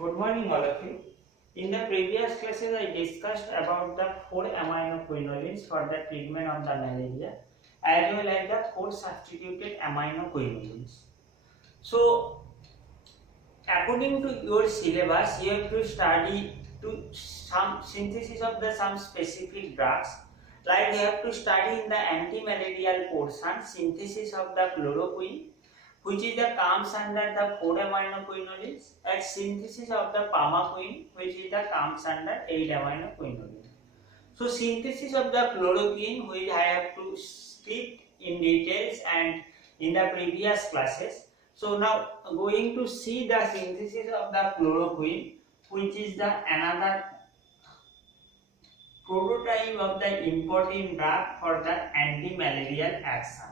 Good morning, all of you. In the previous classes, I discussed about the 4-aminoquinolines for the treatment of the malaria, as well as the 4 substituted aminoquinolines. So, according to your syllabus, you have to study some synthesis of the some specific drugs. Like you have to study in the anti-malarial portion synthesis of the chloroquine, which is the comes under the 4-aminoquinolines, and synthesis of the pamaquine, which is the comes under 8-aminoquinolines. So synthesis of the chloroquine, which I have to skip in details and in the previous classes. So now going to see the synthesis of the chloroquine, which is the another prototype of the important drug for the anti-malarial action.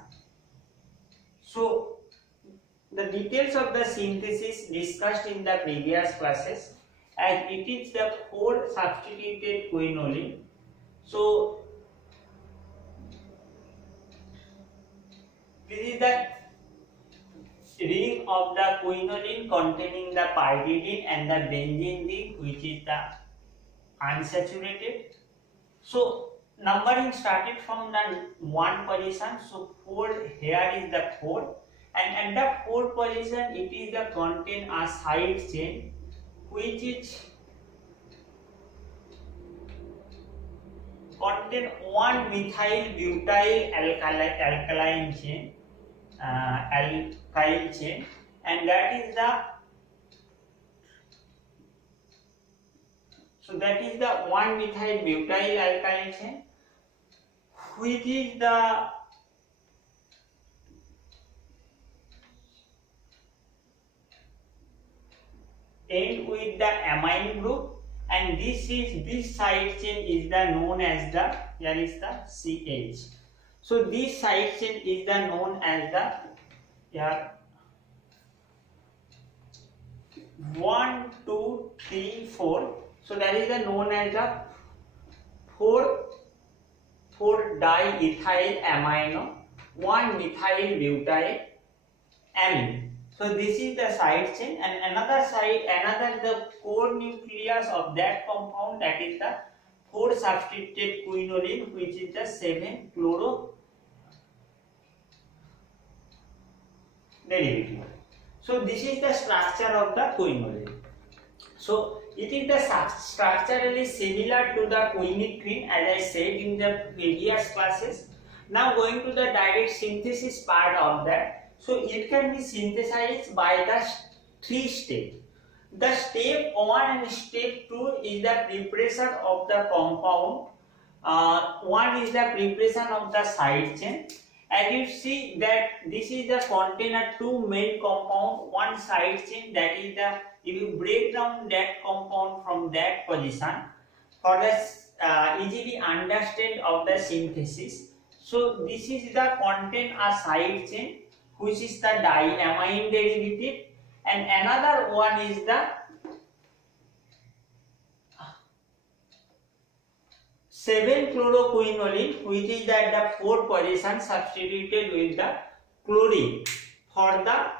So the details of the synthesis discussed in the previous classes, as it is the 4 substituted quinoline. So this is the ring of the quinoline containing the pyridine and the benzene ring, which is the unsaturated. So numbering started from the 1 position. So 4, here is the 4. And at the 4th position, it is the contain a side chain, which is contain 1 methyl butyl alkyl chain, and that is the 1 methyl butyl alkyl chain, which is the end with the amine group, and this side chain is the known as the, here is the CH. So this side chain is the known as the, here 1 2 3 4. So that is the known as the 4 diethyl amino 1 methyl butyl amine. So this is the side chain, and another the core nucleus of that compound, that is the 4 substituted quinoline, which is the 7 chloro derivative. So this is the structure of the quinoline. So it is the structurally similar to the quiniquine, as I said in the previous classes. Now going to the direct synthesis part of that. So it can be synthesized by the 3 steps. The step 1 and step 2 is the preparation of the compound. One is the preparation of the side chain. As you see that this is the container 2 main compound, 1 side chain, that is the, if you break down that compound from that position for the easily understand of the synthesis. So this is the contain a side chain, which is the diamine derivative, and another one is the 7 chloroquinoline, which is at the 4th position, substituted with the chlorine for the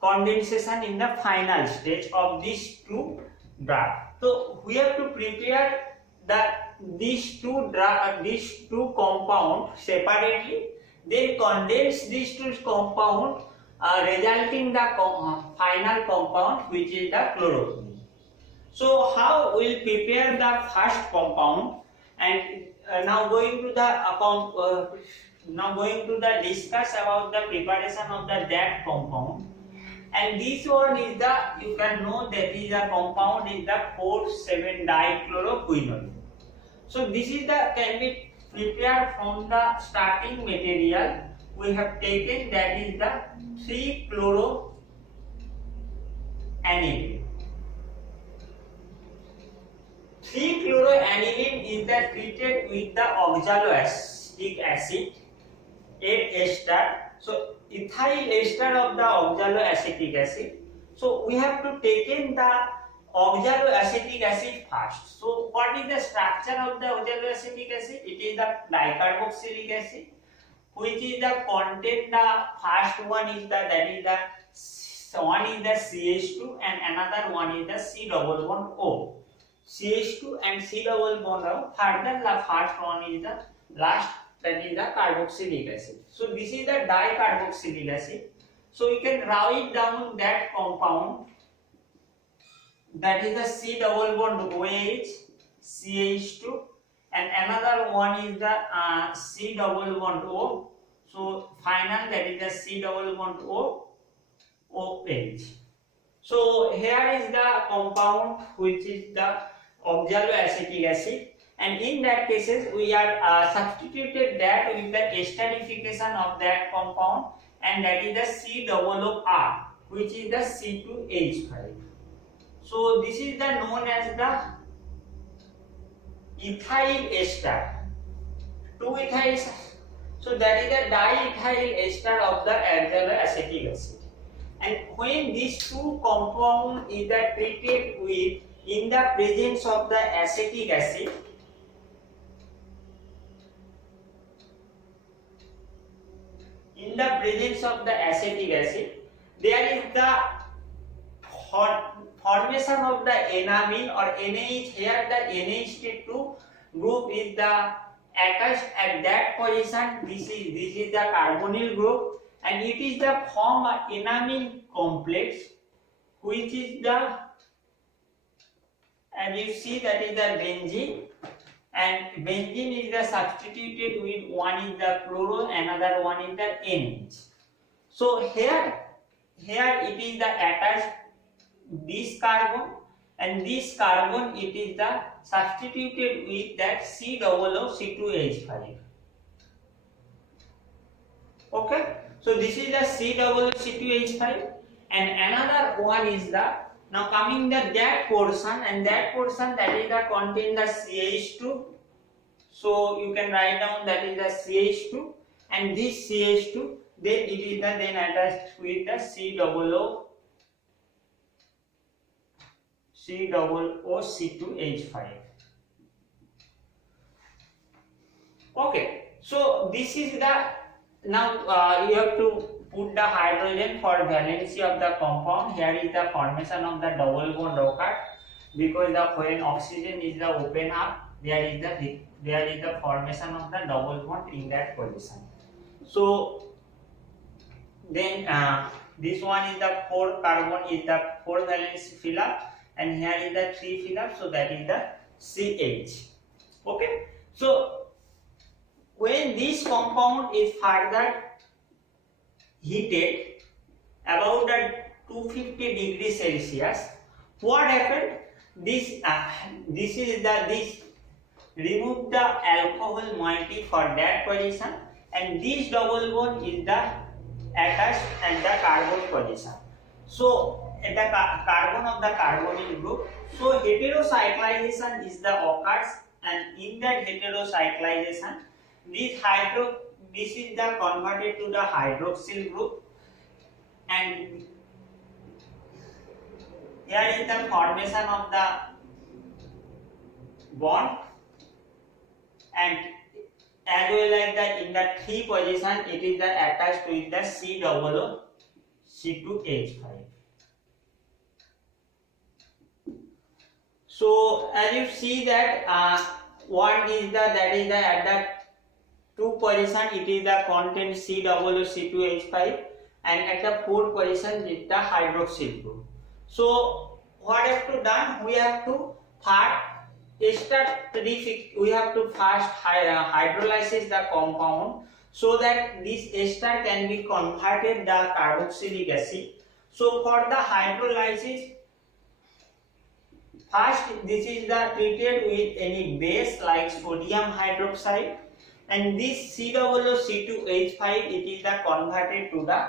condensation in the final stage of these 2 drugs. So we have to prepare these two compounds separately, then condense these 2 compounds, resulting the final compound, which is the chloroquine. So how we will prepare the first compound, and now going to the discuss about the preparation of that compound. And this one is the, you can know that is the compound is the 4,7-dichloroquinone. So this is the can be prepared from the starting material we have taken, that is the 3-chloroaniline. 3-chloroaniline is the treated with the oxaloacetic acid 8 ester. So ethyl ester of the oxaloacetic acid. So we have to taken the oxaloacetic acid first. So what is the structure of the oxaloacetic acid? It is the dicarboxylic acid, which is the content, the first one is the, that is the So one is the CH2 and another one is the C double bond O. CH2 and C double bond O. Further, the first one is the last, that is the carboxylic acid. So this is the dicarboxylic acid. So you can write down that compound, that is the C double bond OH, CH2, and another one is the C double bond O. So final, that is the C double bond O, OH. So here is the compound which is the oxaloacetic acid, and in that cases we are substituted that with the esterification of that compound, and that is the COOR, which is the C2H5. So this is the known as the ethyl ester. 2-ethyl. So that is the diethyl ester of the oxaloacetic acid. And when these two compounds is treated with in the presence of the acetic acid, there is the formation of the enamine or NH. Here the NH2 group is the attached at that position. This is the carbonyl group, and it is the form of enamine complex, which is the, and you see that is the benzene, and benzene is the substituted with one is the chloro, another one is the NH. So here it is the attached this carbon, and this carbon it is the substituted with that COOC2H5. Okay, so this is the COOC2H5, and another one is the, now coming the that portion, and that portion that is the contain the CH2. So you can write down that is the CH2, and this CH2 then it is the then attached with the COOC2H5. Okay, so this is the, now you have to put the hydrogen for valency of the compound. Here is the formation of the double bond occur, because when oxygen is the open up, there is the formation of the double bond in that position. So then this one is the 4 carbon is the 4 valence fill up, and here is the 3 fill up, so that is the CH. Okay, so when this compound is further heated about the 250 degrees Celsius, what happened? This remove the alcohol moiety for that position, and this double bond is the attached at the carbon position. So at the carbon of the carbonyl group. So heterocyclization is the occurs, and in that heterocyclization, this is the converted to the hydroxyl group, and here is the formation of the bond, and as well as the in the 3 position it is the attached with the COOC2H5. So as you see that what is the, that is the at the 2 position it is the content COOC2H5, and at the 4 position is the hydroxyl group. So what have to done? We have to first hydrolyze the compound, so that this ester can be converted the carboxylic acid. So for the hydrolysis, first this is the treated with any base like sodium hydroxide, and this COOC2H5 it is the converted to the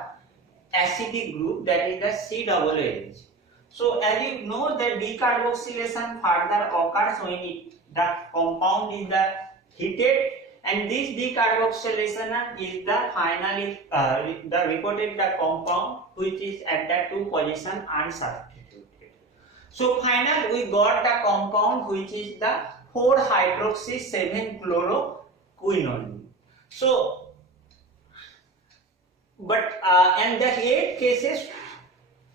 acidic group, that is the COOH. So as you know that decarboxylation further occurs when the compound is the heated, and this decarboxylation is the finally the reported the compound which is at the 2 position unsubstituted. So finally we got the compound which is the 4-hydroxy 7-chloroquinone. So but and the 8 cases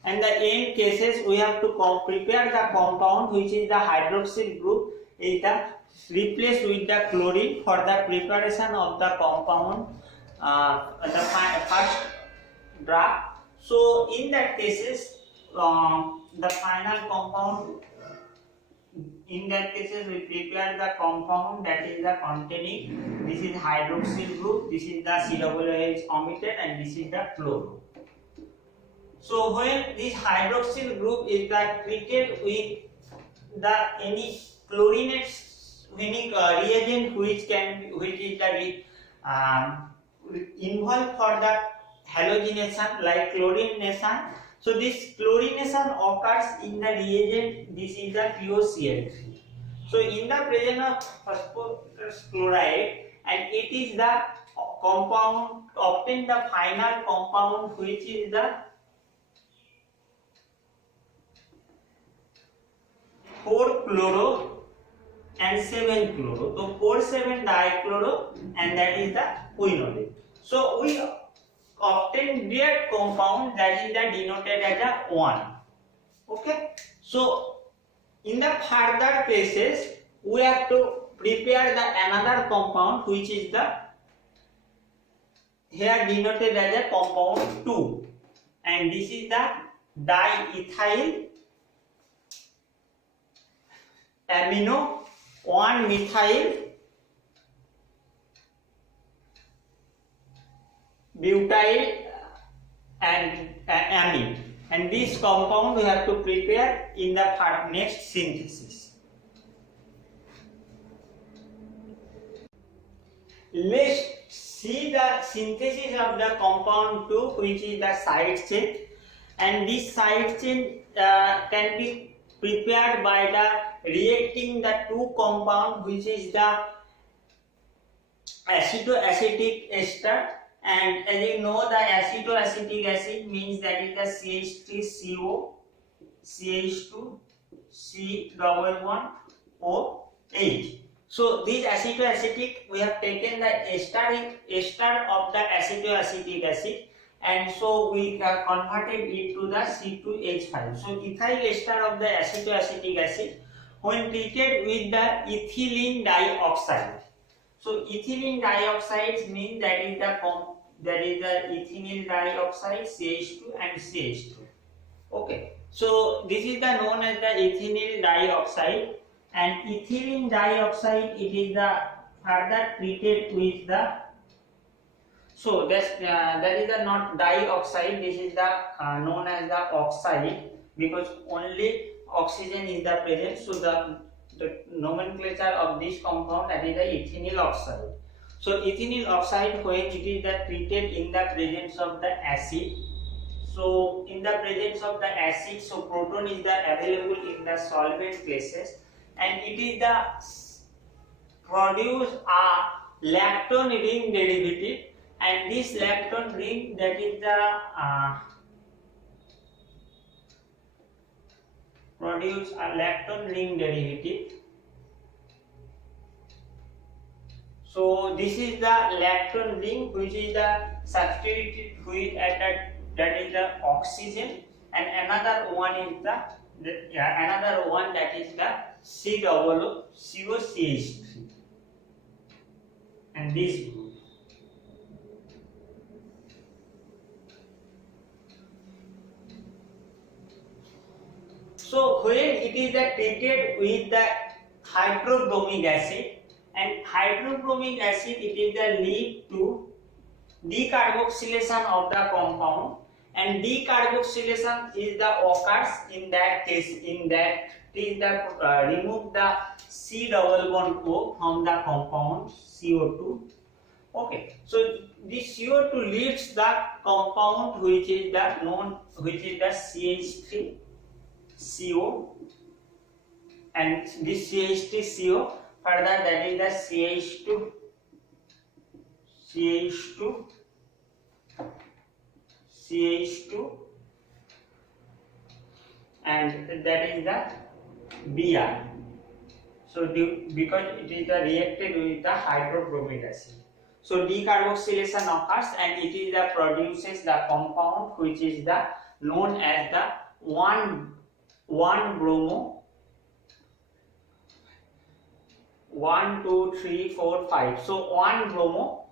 And the end cases we have to prepare the compound which is the hydroxyl group is the replaced with the chlorine for the preparation of the compound, the first drug. So in that cases the final compound, in that cases we prepare the compound that is the containing, this is hydroxyl group, this is the COOH omitted, and this is the chloro. So when this hydroxyl group is treated with the any chlorinate reagent which is the involved for the halogenation like chlorination. So this chlorination occurs in the reagent, this is the POCl3. So in the presence of phosphorus chloride, and it is the compound obtain the final compound which is the 4-chloro and 7-chloro. So 4,7-dichloro, and that is the quinolate. So we obtain that compound that is denoted as a 1. Okay. So in the further cases we have to prepare the another compound which is the here denoted as a compound 2, and this is the diethyl amino 1-methyl butyl and amine, and this compound we have to prepare in the next synthesis. Let's see the synthesis of the compound 2 which is the side chain, and this side chain can be prepared by the reacting the two compound which is the acetoacetic ester, and as you know the acetoacetic acid means that is the CH3CO CH2 C11O8. So this acetoacetic we have taken the ester of the acetoacetic acid, and so we have converted it to the C2H5. So ethyl ester of the acetoacetic acid when treated with the ethylene dioxide. So ethylene dioxide means that is the ethynyl dioxide CH2 and CH2. Okay. So this is the known as the ethynyl dioxide, and ethylene dioxide it is the further treated with the, so that is the not dioxide, this is the known as the oxide because only oxygen is the present. So the nomenclature of this compound that is the ethynyl oxide. So ethynyl oxide when it is treated in the presence of the acid, so in the presence of the acid, so proton is available in the solvent places, and it is produce a lactone ring derivative, and this lactone ring that is produce a lactone ring derivative. So this is the lactone ring which is substituted with that is the oxygen, and another one is another one that is the COOH3, and this group. So when it is treated with the hydrobromic acid, and hydrobromic acid it is lead to decarboxylation of the compound, and decarboxylation is occurs in that case, in that is remove the C double bond O from the compound CO2. Okay, so this CO2 leaves the compound which is the CH3CO, and this CH3CO further that is the CH2, and that is the Br. So because it is reacted with the hydrobromic acid, so decarboxylation occurs, and it is produces the compound which is the known as the 1 bromo 1 2 3 4 5. So 1 bromo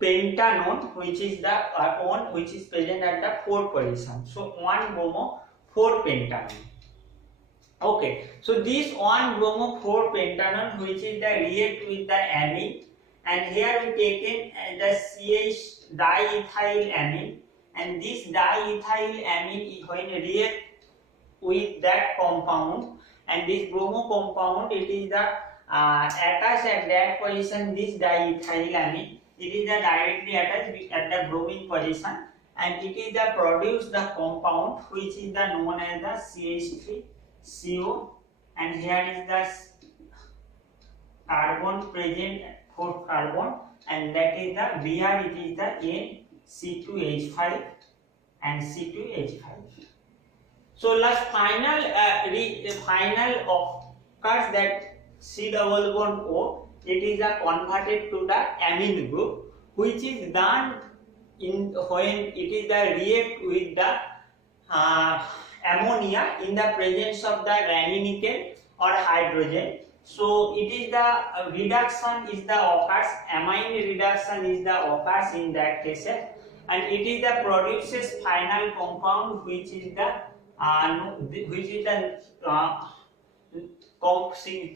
pentanone, which is the one which is present at the 4th position. So 1 bromo 4 pentanone. Okay, so this 1 bromo 4 pentanone, which is the react with the amine, and here we taken the CH diethyl amine, and this diethyl amine when react with that compound, and this bromo compound, it is the attached at that position, this diethyl amine, it is the directly attached at the bromine position, and it is the produce the compound which is the known as the CH3CO, and here is the carbon present, 4th carbon, and that is the here it is the NC2H5 and C2H5. So last final occurs that C double bond O, it is converted to the amine group, which is done in when it is the react with the ammonia in the presence of the ranitidine or hydrogen. So it is the reduction is the occurs, amine reduction is the occurs in that case, and it is the produces final compound which is the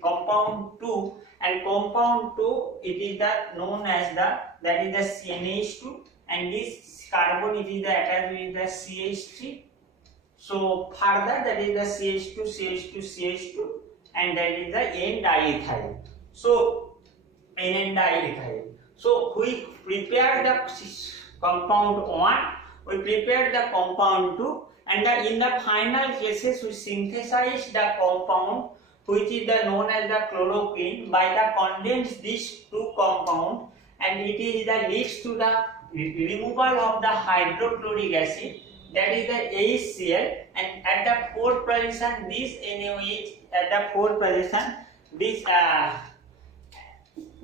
compound 2, and compound 2 it is the known as the that is the CnH2, and this carbon it is the attached with the CH3. So further that is the CH2, and that is the N-diethyl. So N-diethyl. So we prepare the compound 1, we prepare the compound 2, and in the final cases we synthesize the compound which is the known as the chloroquine by the condense these two compound, and it is the leads to the removal of the hydrochloric acid, that is the HCl, and at the 4th position this NaOH, at the 4th position this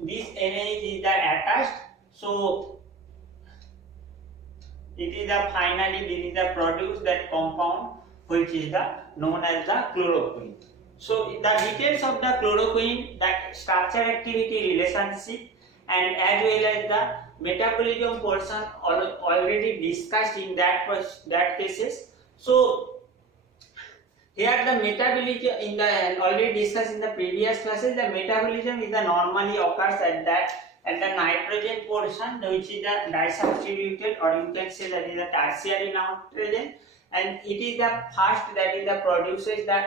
NaOH is the attached. So it is the finally this is the produce that compound which is the known as the chloroquine. So the details of the chloroquine, that structure activity relationship, and as well as the metabolism portion already discussed in that cases. So here the metabolism in the already discussed in the previous classes, the metabolism is the normally occurs at the nitrogen portion, which is the disubstituted, or you can say that is the tertiary nitrogen, and it is the first that is the produces the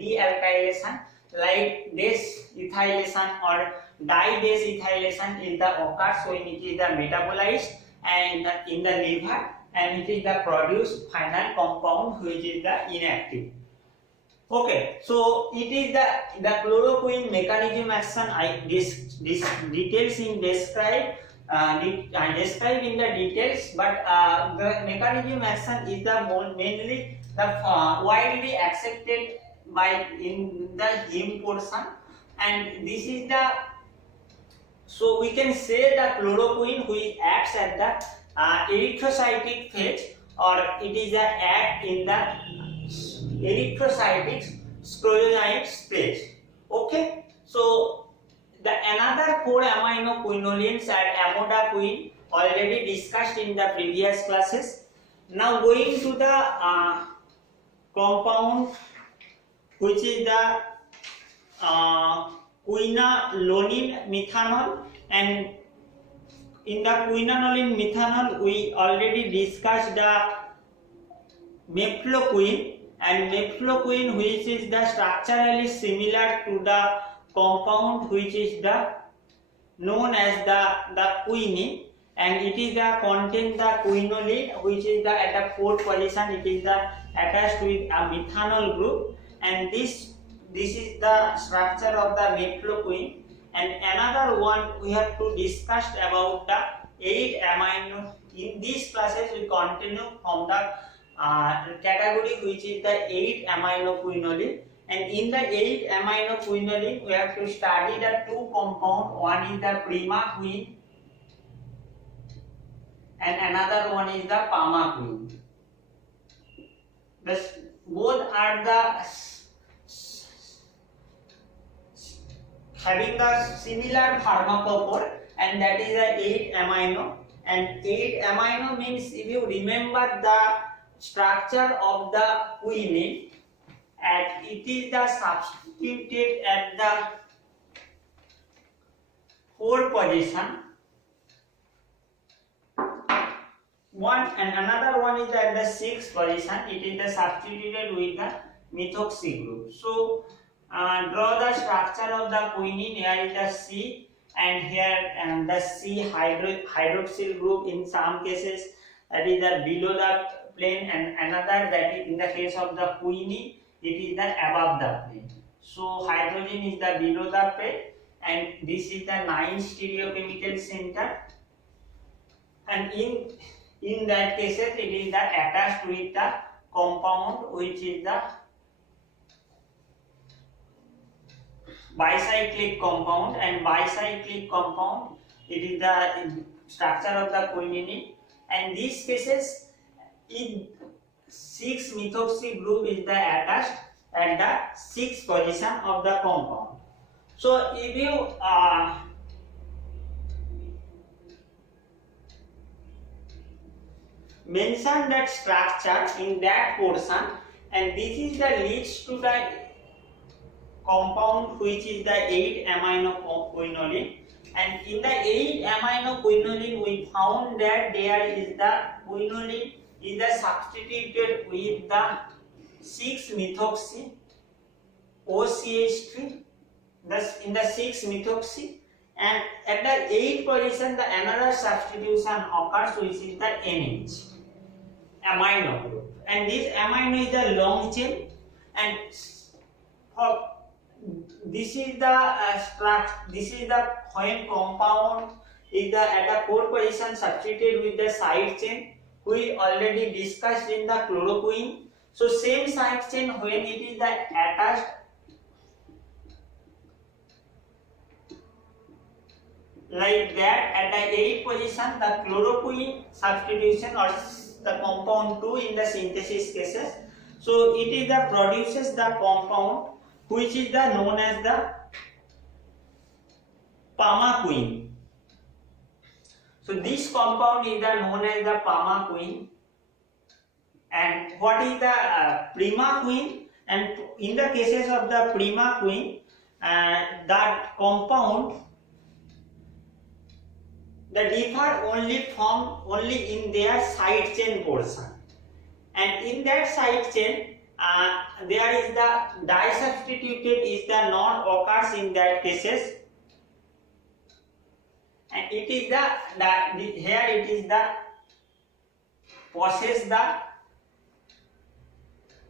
dealkylation, like desethylation or di-desethylation is the occurs when it is the metabolized and in the liver, and it is the produced final compound which is the inactive. Okay, so it is the chloroquine mechanism action details in describe in the details, but the mechanism action is the mainly the widely accepted by in the heme portion, and this is the, so we can say the chloroquine which acts at the erythrocytic phase, or it is a act in the erythrocytic sclerotic phase. Okay, so the another 4 aminoquinolines are amidoquine, already discussed in the previous classes. Now going to the compound which is the quinanoline methanol, and in the quinanoline methanol we already discussed the mefloquine, and mefloquine which is the structurally similar to the compound which is the known as the quinine, and it is the contain the quinoline which is the at the 4th position, it is the attached with a methanol group, and this is the structure of the mefloquine. And another one we have to discuss about the 8 amino. In these classes we continue from the category which is the 8 aminoquinoline, and in the 8 aminoquinoline we have to study the 2 compound, one is the primaquine and another one is the pamaquine. both are the having the similar pharmacophore, and that is the 8 amino. And 8 amino means, if you remember the structure of the quinine, and it is the substituted at the 4 position. One and another one is at the 6th position. It is the substituted with the methoxy group. So draw the structure of the quinine. Here is the C, and here the C hydroxyl group in some cases, that is the below the plane, and another, that is in the case of the quinine, it is the above the plane. So hydrogen is the below the plane, and this is the 9 stereochemical center, and in that cases it is the attached with the compound which is the bicyclic compound, and bicyclic compound, it is the structure of the quinine, and these cases in 6 methoxy group is the attached at the 6th position of the compound. So if you mention that structure in that portion, and this is the leads to the compound which is the 8 amino quinoline, and in the 8 amino quinoline we found that there is the quinoline is the substituted with the 6 methoxy OCH3, thus in the 6 methoxy, and at the 8th position the another substitution occurs which is the NH amino group, and this amino is the long chain, and for this is the when compound is the at the 4th position substituted with the side chain, we already discussed in the chloroquine. So same side chain when it is the attached like that at the 8th position, the chloroquine substitution or the compound 2 in the synthesis cases. So it is the produces the compound which is the known as the pamaquine. So this compound is the known as the pamaquine. And what is the primaquine? And in the cases of the primaquine, that compound the differ only in their side chain portion, and in that side chain there is the disubstituted is the non occurs in that cases, and it is the here it is the possess the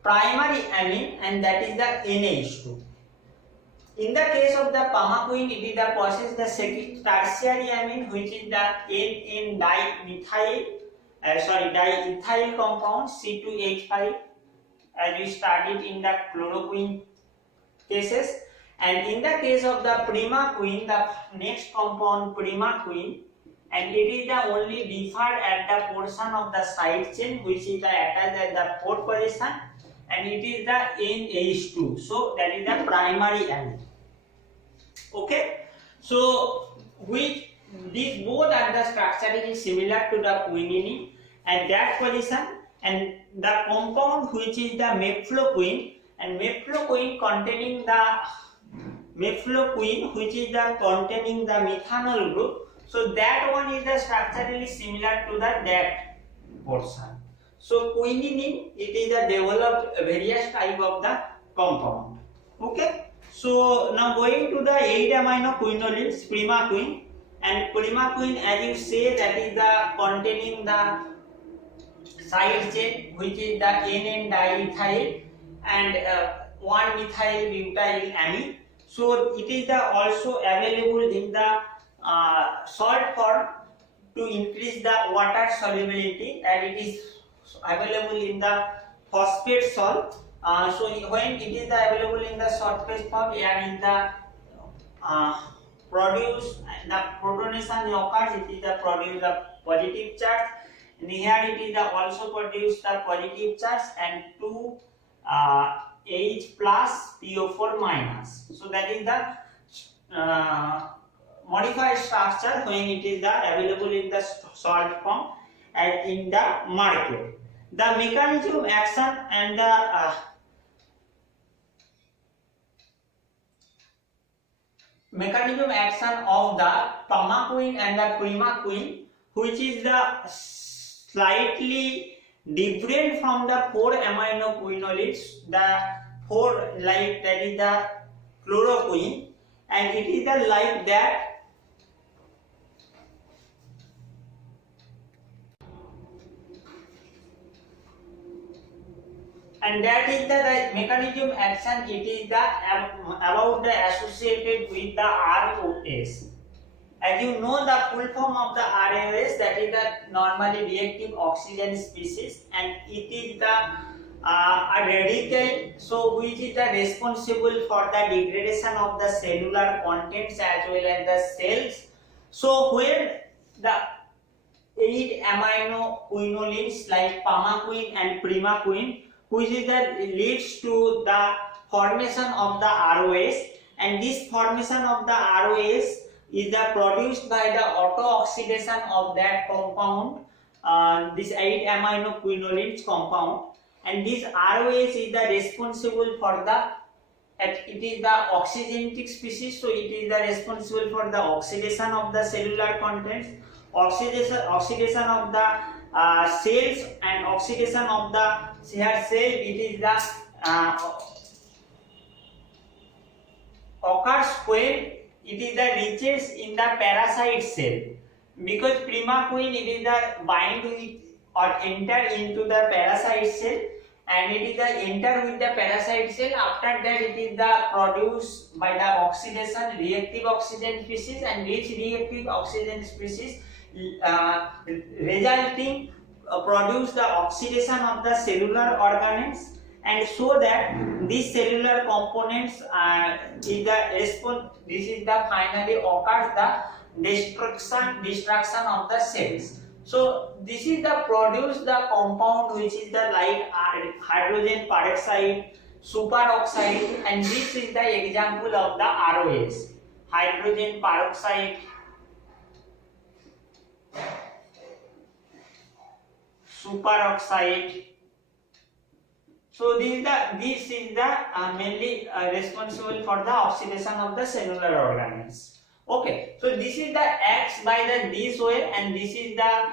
primary amine, and that is the NH2. In the case of the pamaquine, it is the possess the second tertiary amine which is the N diethyl compound C2H5, as we studied in the chloroquine cases. And in the case of the primaquine, the next compound primaquine, and it is the only differed at the portion of the side chain which is the attached at the 4th position, and it is the NH2. So that is the primary amine. Okay, so with these both are the structurally similar to the quinine at that position, and the compound which is the mefloquine, and mefloquine containing the mefloquine which is the containing the methanol group. So that one is the structurally similar to the that portion. So quinine, it is the developed various type of the compound. Okay, so now going to the 8 amino quinolines, primaquine, and primaquine, as you say, that is the containing the side chain which is the NN diethyl and 1-methyl butyl amine. So it is the also available in the salt form to increase the water solubility, and it is available in the phosphate salt. So when it is available in the phosphate form, and in the produce the protonation occurs, it is the produce the positive charge, and here it is the also produce the positive charge and 2 H plus PO4 minus. So that is the modified structure when it is the available in the salt form and in the market. The mechanism action and the mechanism action of the pamaquine and the primaquine, which is the slightly different from the 4 aminoquinolines, the 4 like that is the chloroquine, and it is the like that and that is the mechanism action. It is the about the associated with the ROS. As you know, the full form of the ROS, that is the normally reactive oxygen species, and it is the a radical, so which is the responsible for the degradation of the cellular contents as well as the cells. So when the 8 aminoquinolines like pamaquine and primaquine, which is that leads to the formation of the ROS, and this formation of the ROS is the produced by the auto-oxidation of that compound, this 8 aminoquinolines compound, and this ROS is the responsible for the, it is the oxygenetic species, so it is the responsible for the oxidation of the cellular contents, oxidation of the cells, and oxidation of the here cell. It is the occurs when it is the reaches in the parasite cell, because primaquine it is the bind with or enter into the parasite cell, and it is the enter with the parasite cell. After that it is the produced by the oxidation reactive oxygen species, and which reactive oxygen species resulting produce the oxidation of the cellular organelles, and so that these cellular components is the response. This is the finally occurs the destruction of the cells. So this is the produce the compound which is the like hydrogen peroxide, superoxide, and this is the example of the ROS, hydrogen peroxide, superoxide. So this is the mainly responsible for the oxidation of the cellular organelles. Okay, so this is the acts by the this way, and this is the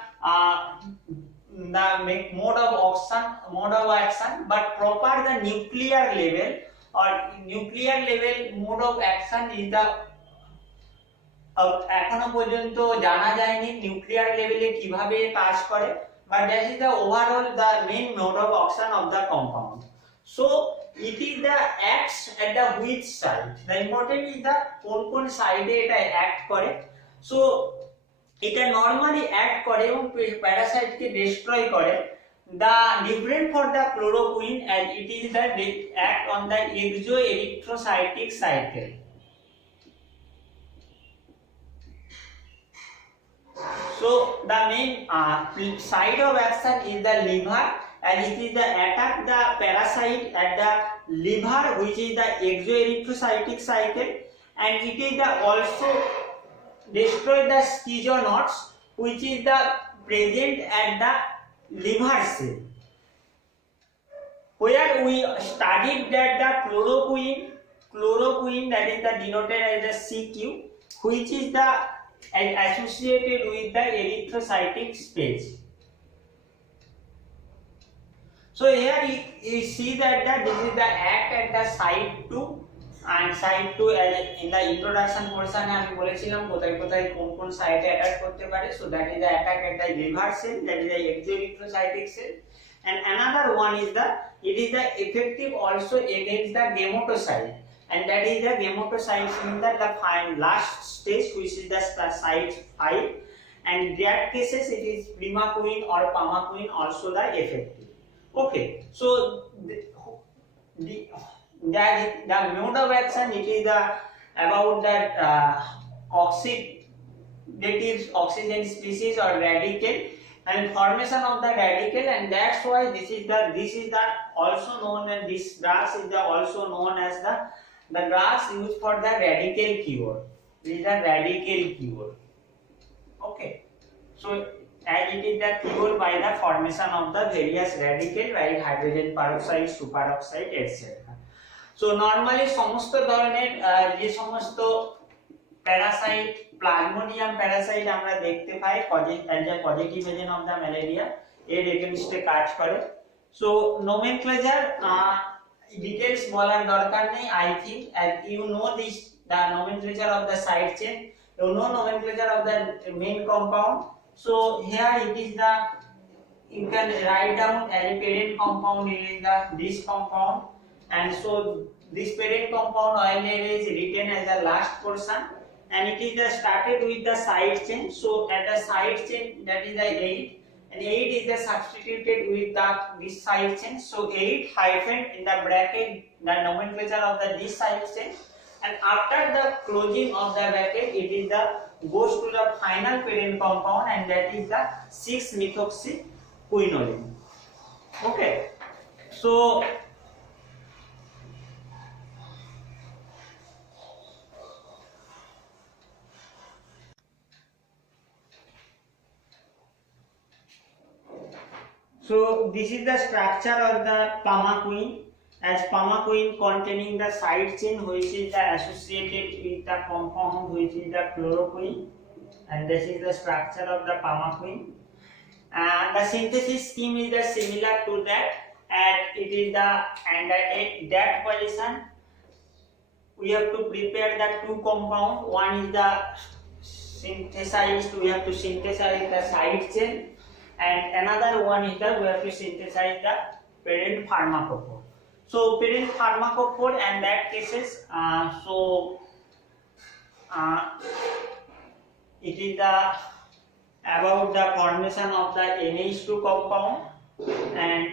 mode of action, but proper the nuclear level mode of action is the এখনো পর্যন্ত জানা যায়নি nuclear লেভেলে কিভাবে কাজ করে, but that is the overall the main mode of action of the compound. So it is the acts at the which side, the important is the কোন সাইডে এটা অ্যাক্ট করে. So এটা নরমালি অ্যাক্ট করে এবং প্যারাসাইট কে destroy করে. The different for the chloroquine, and it is the act on the exoerythrocytic cycle. So the main side of action is the liver, and it is the attack the parasite at the liver, which is the exoerythrocytic cycle, and it is the also destroy the schizonodes, which is the present at the liver cell. Where we studied that the chloroquine that is the denoted as the CQ, which is the and associated with the erythrocytic space. So here you see that this is the act at the site 2, and site 2 as in the introduction portion আমি বলেছিলাম কোথায় কোথায় কোন কোন সাইটে attack করতে পারে. So that is the attack at the liver cell, that is the exoerythrocytic cell, and another one is the it is the effective also against the gametocyte, and that is the gametocytes in the last stage, which is the site 5, and in that cases it is primaquine or pamaquine also the effective. Okay, so the mode of action, it is the about that oxidative oxygen species or radical, and formation of the radical, and that's why this is the also known, and this grass is the also known as the grass used for the radical cure. This is the radical cure. Okay, so as it is the cure by the formation of the various radical like hydrogen peroxide, superoxide, etc. So normally সমস্ত ধরনের যে সমস্ত Parasite, plasmodium parasite আমরা দেখতে পাই positive agent of the malaria এর এগেইনস্টে কাজ করে। সো নোমেনক্লেচার ডিটেইলস বলার দরকার নেই, I think as you know this the nomenclature of the side chain, you know nomenclature of the main compound. So here it is the, you can write down as a parent compound is the this compound, and so this parent compound ONA is written as the last portion, and it is the started with the side chain. So at the side chain, that is the 8, and 8 is the substituted with the this side chain. So 8 hyphen in the bracket the nomenclature of the this side chain, and after the closing of the bracket it is the goes to the final parent compound, and that is the 6-methoxyquinoline. Okay, so this is the structure of the pamaquine, as pamaquine containing the side chain which is the associated with the compound which is the chloroquine, and this is the structure of the pamaquine. And the synthesis scheme is the similar to that, and it is the, and at that position we have to prepare the two compound. One is the synthesized, we have to synthesize the side chain, and another one is the we have to synthesize the parent pharmacophore. So parent pharmacophore and that cases, it is the about the formation of the NH2 compound, and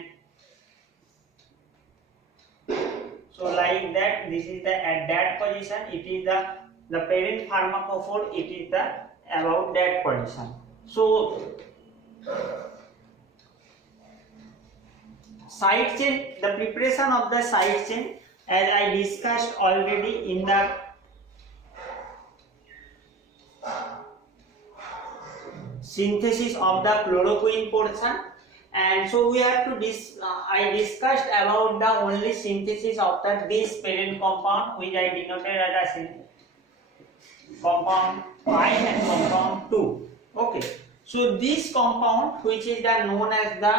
so like that this is the at that position it is the parent pharmacophore, it is the about that position. So side chain, the preparation of the side chain as I discussed already in the synthesis of the chloroquine portion, and so we have to I discussed about the only synthesis of the this parent compound which I denoted as a compound 5 and compound 2. Okay, so this compound which is the known as the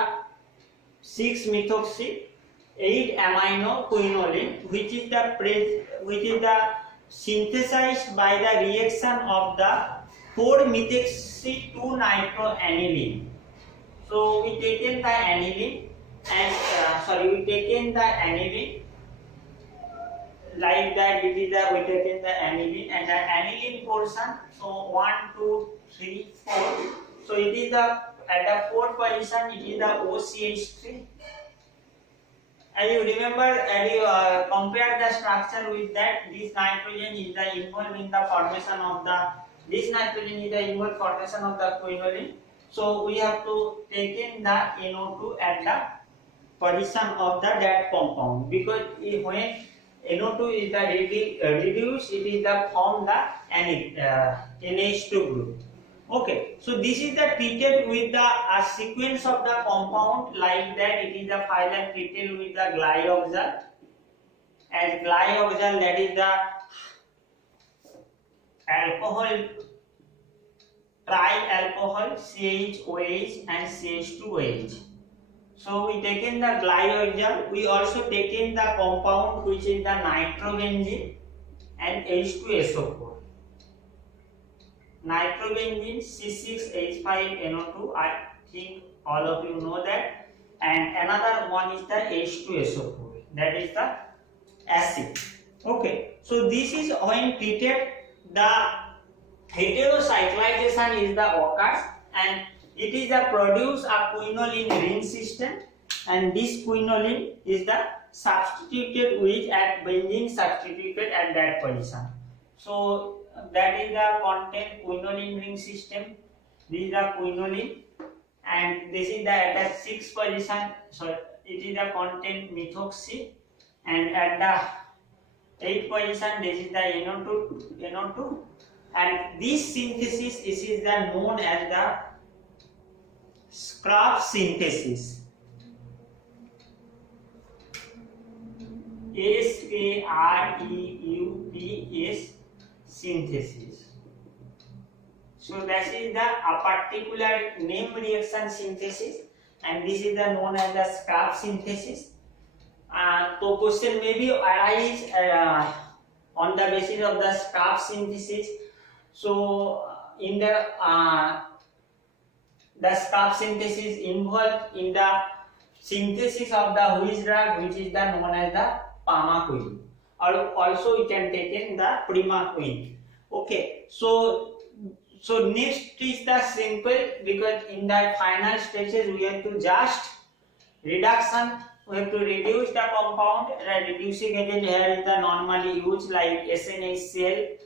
6-methoxy 8-aminoquinoline, which is the synthesized by the reaction of the 4-methoxy 2-nitroaniline. So we taken the aniline and we taken the aniline like that. It is the we taken the aniline and the aniline portion. So 1, 2, 3, 4. So it is the at the 4th position it is the OCH3. As you remember, as you compare the structure with that, this nitrogen is the involved in the formation of the quinoline. So we have to take in the NO2 at the position of that compound, because when NO2 is the reduced, it is the form the NH2 group. Okay, so this is the treated with the sequence of the compound like that. It is the phylum treated with the glyoxal, as glyoxal that is the alcohol, tri-alcohol CH-OH and CH2OH. So we taken the glyoxal, we also taken the compound which is the nitrobenzene and H2SO4. Nitrobenzene C6H5NO2, I think all of you know that, and another one is the H2SO4, that is the acid. Okay, so this is when treated, the heterocyclization is the occurs, and it is the produce a quinoline ring system, and this quinoline is the substituted with at benzene substituted at that position. So that is the content quinoline ring system. This is the quinoline, and this is the at the 6th position, so it is the content methoxy, and at the 8th position this is the NO2, and this synthesis is the known as the Skraup synthesis. SKREUPS synthesis. So that is the a particular name reaction synthesis, and this is the known as the Skraup synthesis. So question may be arise on the basis of the Skraup synthesis. So in the Skraup synthesis involved in the synthesis of the which drug, which is the known as the Pamaquine, or also you can take in the Primaquine. Okay, so next is the simple, because in the final stages we have to just reduction, we have to reduce the compound. Reducing agent here is the normally used like SNHCl,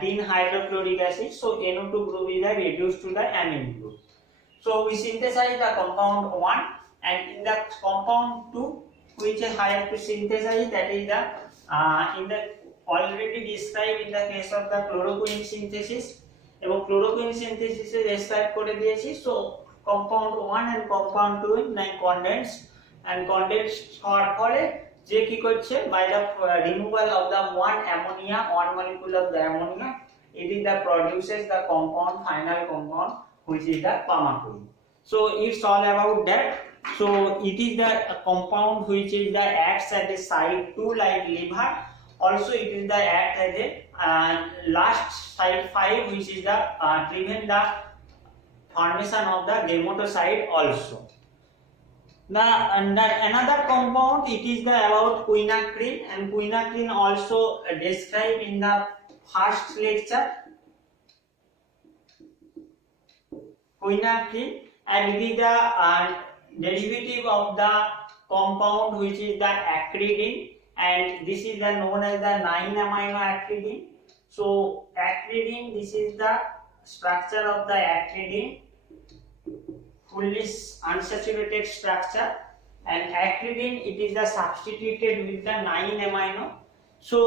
tin hydrochloric acid. So NO2 group is reduced to the amine group. So we synthesize the compound 1, and in the compound 2 which I have to synthesize, that is the in the already described in the case of the chloroquine synthesis, এবং chloroquine synthesis describe করে দিয়েছি. So compound 1 and compound 2 in condensed, and condensed হওয়ার পরে যে কি করছে, by the removal of the one molecule of the ammonia, it is the produces the compound, final compound, which is the Pamaquine. So it's all about that. So it is the compound which is the acts at the site 2 like liver. Also it is the act as a last site 5, which is the prevent the formation of the dermatocyte also. Another compound, it is the about quinacrine, and quinacrine also described in the first lecture. Quinacrine, and it is the derivative of the compound which is the acridine, and this is the known as the 9-amino acridine. So acridine, this is the structure of the acridine, fully unsaturated structure, and acridine, it is the substituted with the 9-amino. So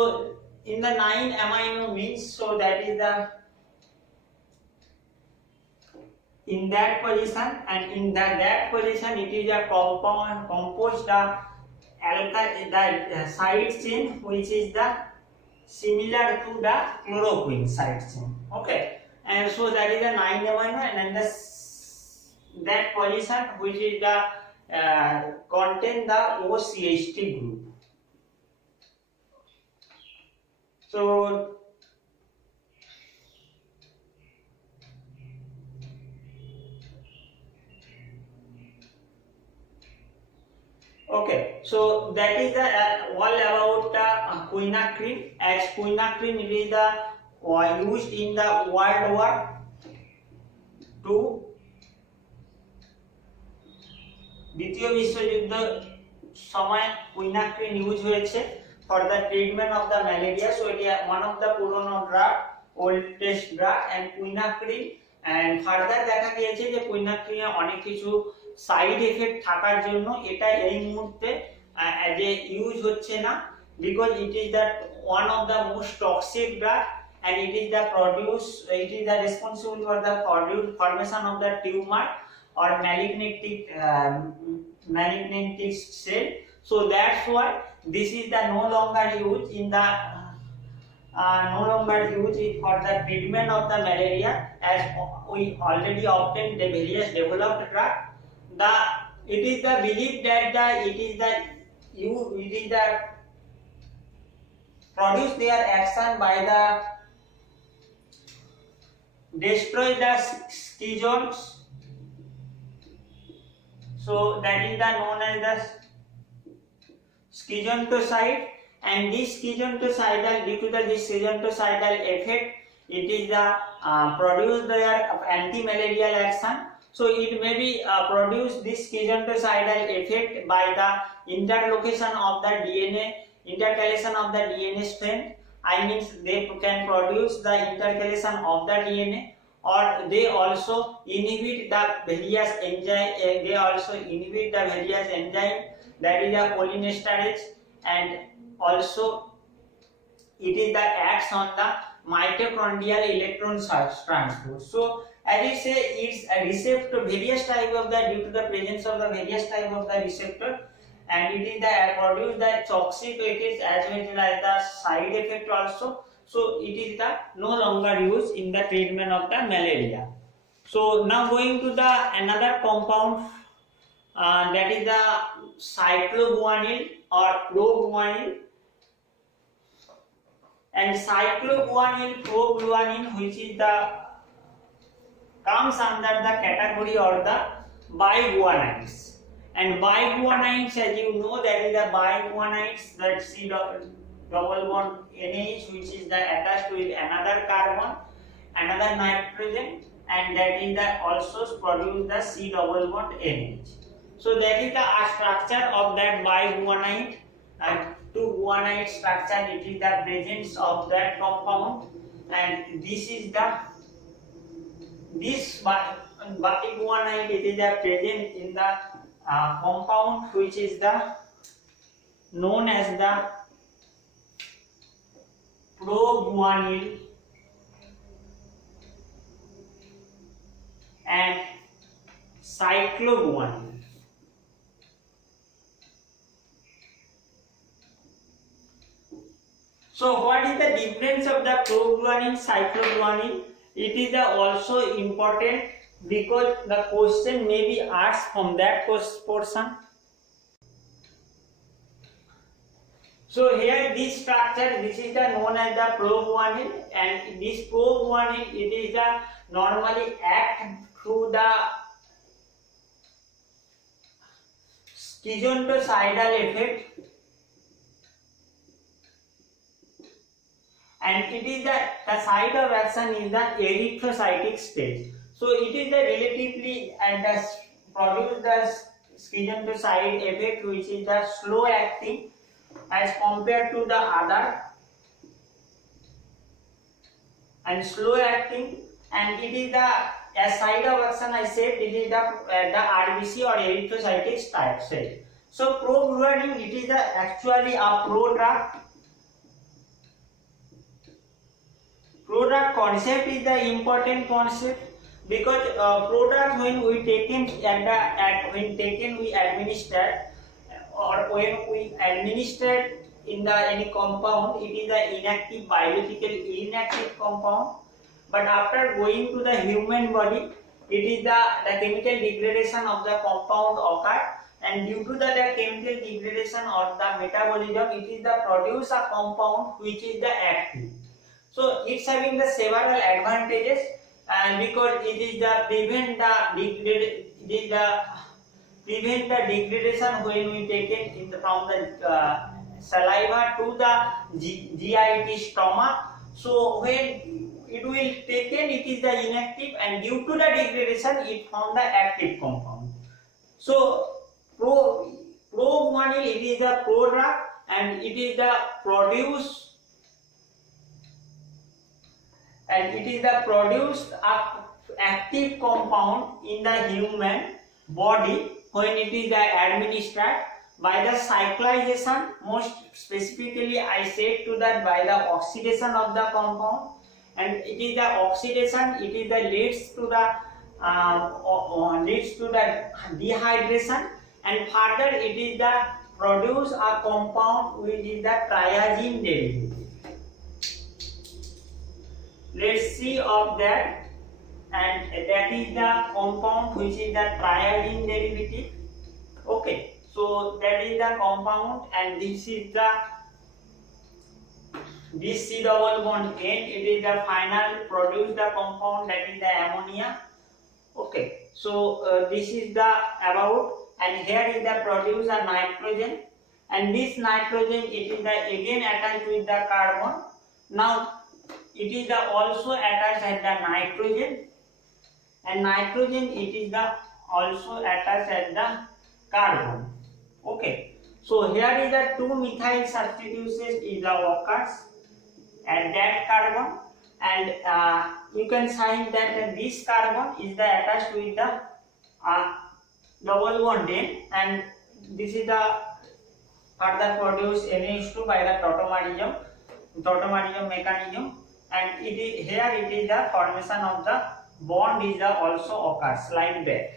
in the 9-amino means, so that is the in that position, and in that position it is a compound composed of the side chain which is the similar to the chloroquine side chain. Okay, and so that is the 9-amino, and then that position which is the contain the OCH3 group. So okay, so that is the all about the quinacrine. As quinacrine, it is the used in the World War II, দ্বিতীয় বিশ্বযুদ্ধ সময় quinacrine use হয়েছে for the treatment of the malaria. So it is one of the পুরনো drug, oldest drug, and quinacrine, and further দেখা গিয়েছে যে quinacrine অনেক কিছু সাইড এফেক্ট থাকার জন্য এটা এই মুহূর্তে যে ইউজ হচ্ছে না, because it is the one of the most toxic drug, and it is the responsible for the formation of the tumor or malignant cell. So that's why this is the no longer used for the treatment of the malaria, as we already obtained the various developed drug. It is the belief that it is the produce their action by the destroy the schizones. So that is the known as the schizontocyte, and this schizontocidal, due to this schizontocidal effect, it is the produce their anti-malarial action. So it may be produce this schizontocidal effect by the interlocation of the DNA, intercalation of the DNA strand. I mean they can produce the intercalation of the DNA, or they also inhibit the various enzyme. They also inhibit the various enzyme, that is the cholinesterase, and also it is the acts on the mitochondrial electron transport. So as we say, it's a receptor, various type of the, due to the presence of the various type of the receptor, and it is the produce the toxic effects as well as the side effect also. So it is the no longer used in the treatment of the malaria. So now going to the another compound, that is the cycloguanil or proguanil. And cycloguanil, proguanil, which is the comes under the category or the biguanides. And biguanides, as you know, that is the biguanides, that C double bond NH, which is the attached with another carbon, another nitrogen, and that is the also produce the C double bond NH. So that is the structure of that biguanide, and two guanide structure. It is the presence of that compound, and this is the biguanide. It is the present in the compound which is the known as the proguanil and cycloguanil. So what is the difference of the proguanil, cycloguanil? It is also important because the question may be asked from that portion. So here this structure, this is the known as the proguanil, and this proguanil, it is the normally act through the schizontocidal effect, and it is the site of action is the erythrocytic stage. So it is the relatively and the produce the schizontocide effect, which is the slow acting as compared to the other, and slow acting, and it is the as site of action I said it is the RBC or erythrocytic type cell. So proguanil, it is the actually a prodrug. Prodrug concept is the important concept because prodrug when we taken we administered, or when we administered in the any compound, it is the inactive, biologically inactive compound. But after going to the human body, it is the chemical degradation of the compound occur, and due to the chemical degradation or the metabolism, it is the produce a compound which is the active. So it's having the several advantages, and because it is the prevent the degradation when we take it from the saliva to the GIT stomach. So when it will taken, it is the inactive, and due to the degradation it form the active compound. So proguanil, it is the prodrug, and it is the produced active compound in the human body when it is administered by the cyclization, most specifically I said to that by the oxidation of the compound, and it is the oxidation, it is the leads to the dehydration, and further it is the produce a compound which is the triazine derivative. Let's see of that, and that is the compound which is the triazine derivative. Okay, so that is the compound, and this is the C double bond N. It is the final produce the compound, that is the ammonia. Okay, so this is the about, and here is the produce a nitrogen, and this nitrogen, it is the again attached with the carbon. Now it is the also attached at the nitrogen, and nitrogen, it is the also attached at the carbon. Okay, so here is the 2 methyl substitutions is the occurs at that carbon, and you can find that this carbon is the attached with the double bond end, and this is the further produced NH2 by the tautomerism mechanism, and it is here it is the formation of the bond is the also occurs like that.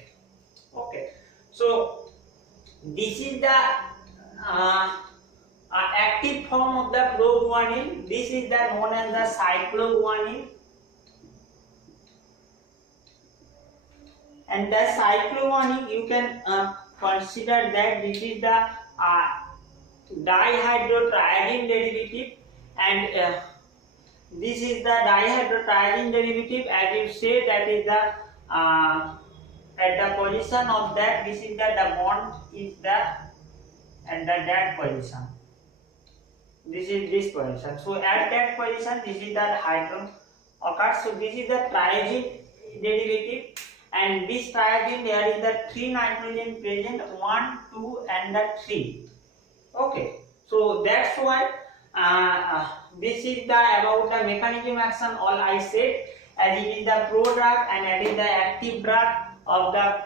Okay, so this is the active form of the proguanil. This is the known as the cycloguanil, and the cycloguanil you can consider that this is the dihydrotriazine derivative, and this is the dihydrotriazine derivative, as you say, that is the at the position of that, this is the bond is the at the that position, this is this position. So at that position this is the hydrogen occurs. So this is the triazine derivative, and this triazine there is the 3 nitrogen present, 1, 2 and the 3. Okay, so that's why this is the about the mechanism action all I said, as it is the prodrug and it is the active drug of the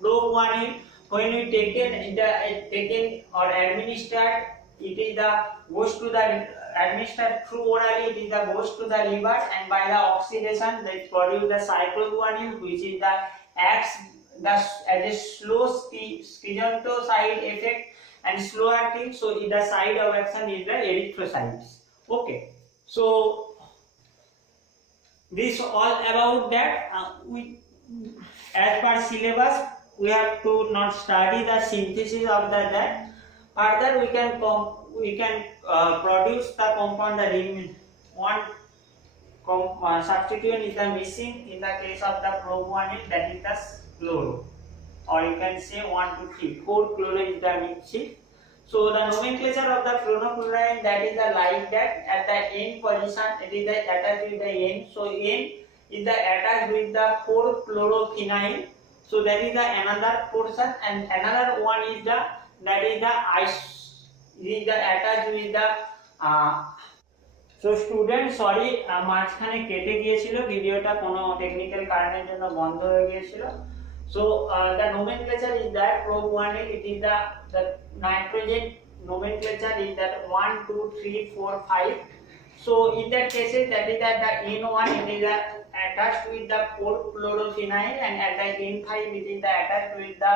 proguanil. When we taken or administered, it is the goes to the administered through orally, it is the goes to the liver, and by the oxidation they produce the cycloguanil, which is the acts as a slow schizontoside effect and slow acting. So the side of action is the erythrocytes. Okay, so this all about that. We as per syllabus we have to not study the synthesis of the that. Further we can produce the compound, the one substituent is the missing in the case of the proguanil, that is the chloro, or you can say 1 to 3 4 chloro is the missing. So the nomenclature of the chlorochlorine, that is the like that, at the end position it is the attached with the N. So N is the attached with the 4 chlorophenyl. So that is the another portion, and another one is the that is the ice is the attached with the so student sorry মাঝখানে কেটে গিয়েছিল ভিডিওটা কোনো technical কারণের জন্য বন্ধ হয়ে গিয়েছিল. So the nomenclature is that proguanil, it is the nitrogen nomenclature is that 1 2 3 4 5. So in that cases that is that the N1 it is attached with the 4 chlorophenyl, and at the N5 it is attached with the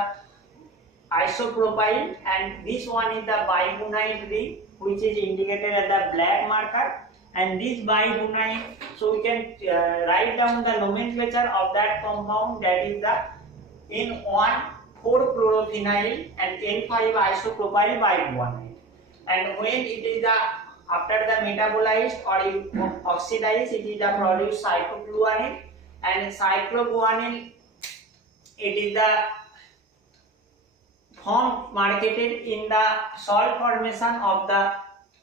isopropyl, and this one is the bibunyl ring, which is indicated as the black marker, and this bibunyl, so we can write down the nomenclature of that compound, that is the N1 4 chlorophenyl and N5 isopropyl bibunyl. And when it is the after the metabolized or oxidized, it is the produced cycloguanil, and cycloguanil it is the form marketed in the salt formation of the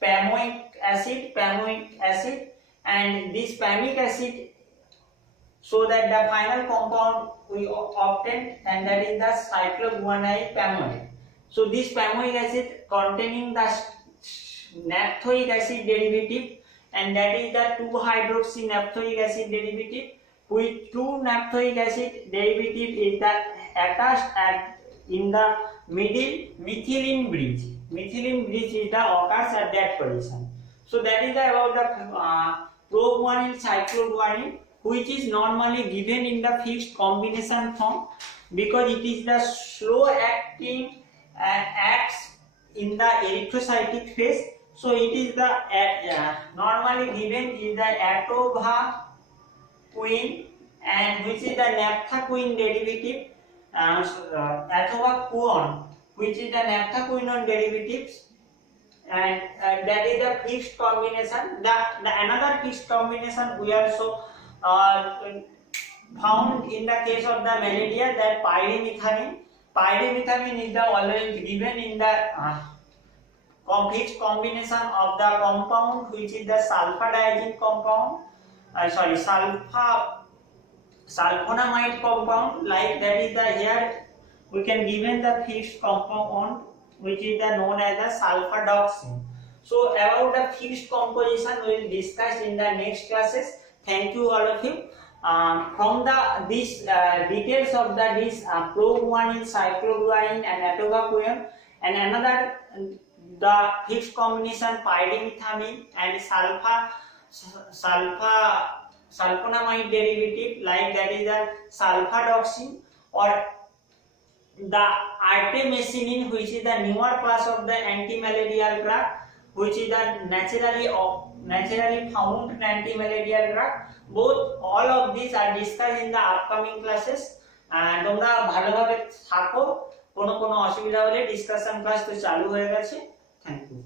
pamoic acid, and this pamic acid, so that the final compound we obtain, and that is the cycloguanyl pamoate. So this pamoic acid containing the naphthoic acid derivative, and that is the 2-hydroxy naphthoic acid derivative, which 2 naphthoic acid derivative is that attached at in the middle methylene bridge. Methylene bridge is the occurs at that position. So that is about the proguanil cycloguanil, which is normally given in the fixed combination form, because it is the slow acting acts in the erythrocytic phase. So it is the normally given is the atovaquone, and which is the naphthaquone derivative, atovaquone, which is the naphthaquinone derivatives, and that is the fixed combination. The another fixed combination we also found in the case of the malaria, that pyrimethamine. Pyrimethamine is the always given in the fixed combination of the compound, which is the sulfadiazine compound, sulfonamide compound, like that is the here we can given the fixed compound, which is the known as the sulfadoxine. So about the fixed composition we will discuss in the next classes. Thank you all of you. From the this details of the this proguanil, cycloguanine and atovaquone, and another the fixed combination pyrimethamine and sulfonamide derivative, like that is the sulfadoxine, or the artemisinin, which is the newer class of the anti-malarial drug, which is the naturally found anti-malarial drug. Both all of these are discussed in the upcoming classes. তোমরা ভালোভাবে থাকো, কোনো অসুবিধা হলে discussion class তো চালু হয়ে গেছে। Thank you.